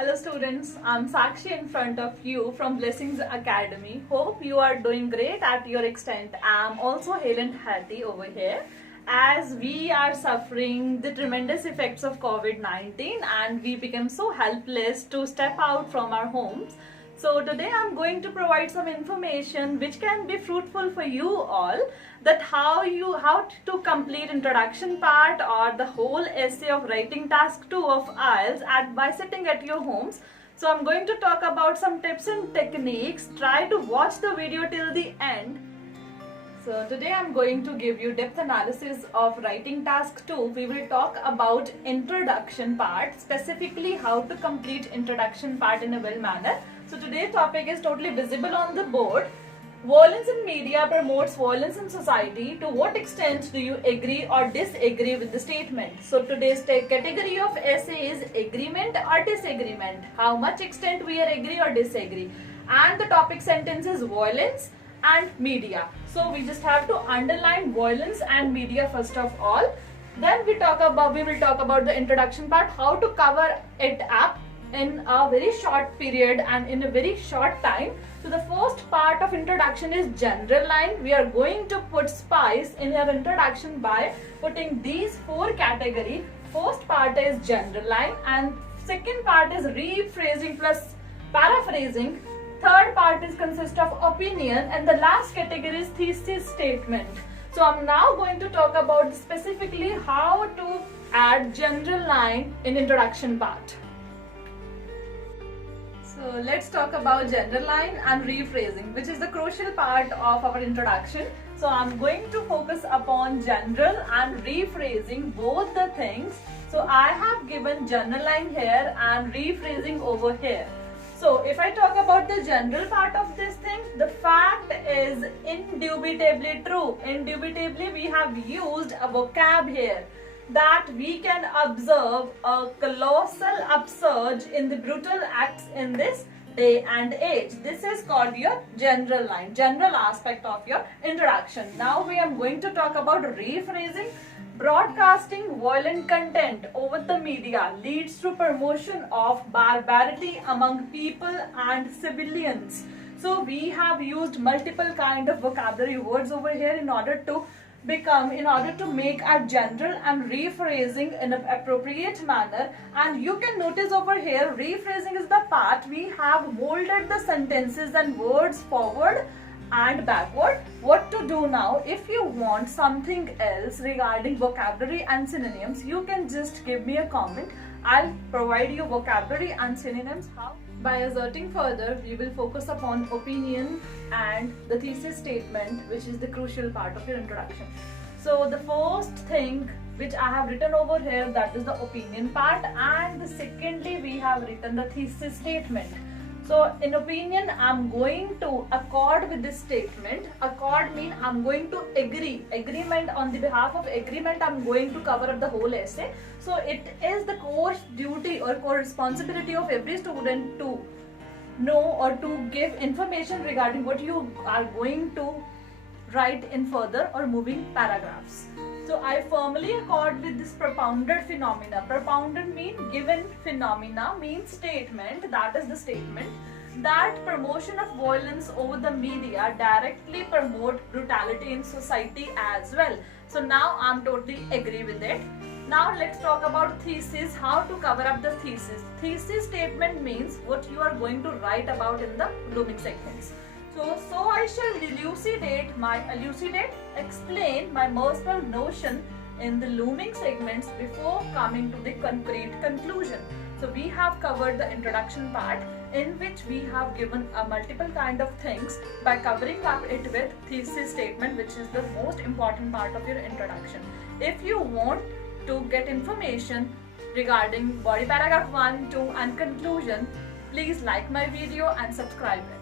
Hello students, I'm Sakshi in front of you from Blessings Academy. Hope you are doing great at your extent. I'm also hale and healthy over here as we are suffering the tremendous effects of COVID-19 and we became so helpless to step out from our homes. So today I'm going to provide some information which can be fruitful for you all, that how to complete introduction part or the whole essay of writing task 2 of IELTS by sitting at your homes. So I'm going to talk about some tips and techniques. Try to watch the video till the end. So today I'm going to give you depth analysis of writing task 2. We will talk about introduction part, specifically how to complete introduction part in a well manner. So today's topic is totally visible on the board. Violence in media promotes violence in society. To what extent do you agree or disagree with the statement? So today's category of essay is agreement or disagreement. How much extent we are agree or disagree. And the topic sentence is violence and media. So we just have to underline violence and media first of all. Then we will talk about the introduction part, how to cover it up in a very short period and in a very short time. So the first part of introduction is general line. We are going to put spice in our introduction by putting these 4 categories. First part is general line and second part is rephrasing plus paraphrasing. Third part is consist of opinion and the last category is thesis statement. So I'm now going to talk about specifically how to add general line in introduction part. So let's talk about general line and rephrasing, which is the crucial part of our introduction. So I'm going to focus upon general and rephrasing, both the things. So I have given general line here and rephrasing over here. So if I talk about the general part of this thing, the fact is indubitably true. Indubitably we have used a vocab here that we can observe a colossal upsurge in the brutal acts in this day and age. This is called your general line, general aspect of your introduction. Now we are going to talk about rephrasing. Broadcasting violent content over the media leads to promotion of barbarity among people and civilians. So we have used multiple kind of vocabulary words over here in order to make a general and rephrasing in an appropriate manner. And you can notice over here, rephrasing is the part we have molded the sentences and words forward and backward. What to do now? If you want something else regarding vocabulary and synonyms, you can just give me a comment. I'll provide you vocabulary and synonyms. How? By asserting further, we will focus upon opinion and the thesis statement, which is the crucial part of your introduction. So the first thing which I have written over here, that is the opinion part, and secondly we have written the thesis statement. So in opinion, I'm going to accord with this statement. Accord means I'm going to agree. Agreement, on the behalf of agreement, I'm going to cover up the whole essay. So it is the course duty or core responsibility of every student to know or to give information regarding what you are going to write in further or moving paragraphs. So I firmly accord with this propounded phenomena. Propounded means given, phenomena means statement, that is the statement, that promotion of violence over the media directly promote brutality in society as well. So now I'm totally agree with it. Now let's talk about thesis, how to cover up the thesis. Thesis statement means what you are going to write about in the looming segments. So I shall explain my personal notion in the looming segments before coming to the concrete conclusion. So we have covered the introduction part, in which we have given a multiple kind of things by covering up it with thesis statement, which is the most important part of your introduction. If you want to get information regarding body paragraph 1, 2 and conclusion, please like my video and subscribe it.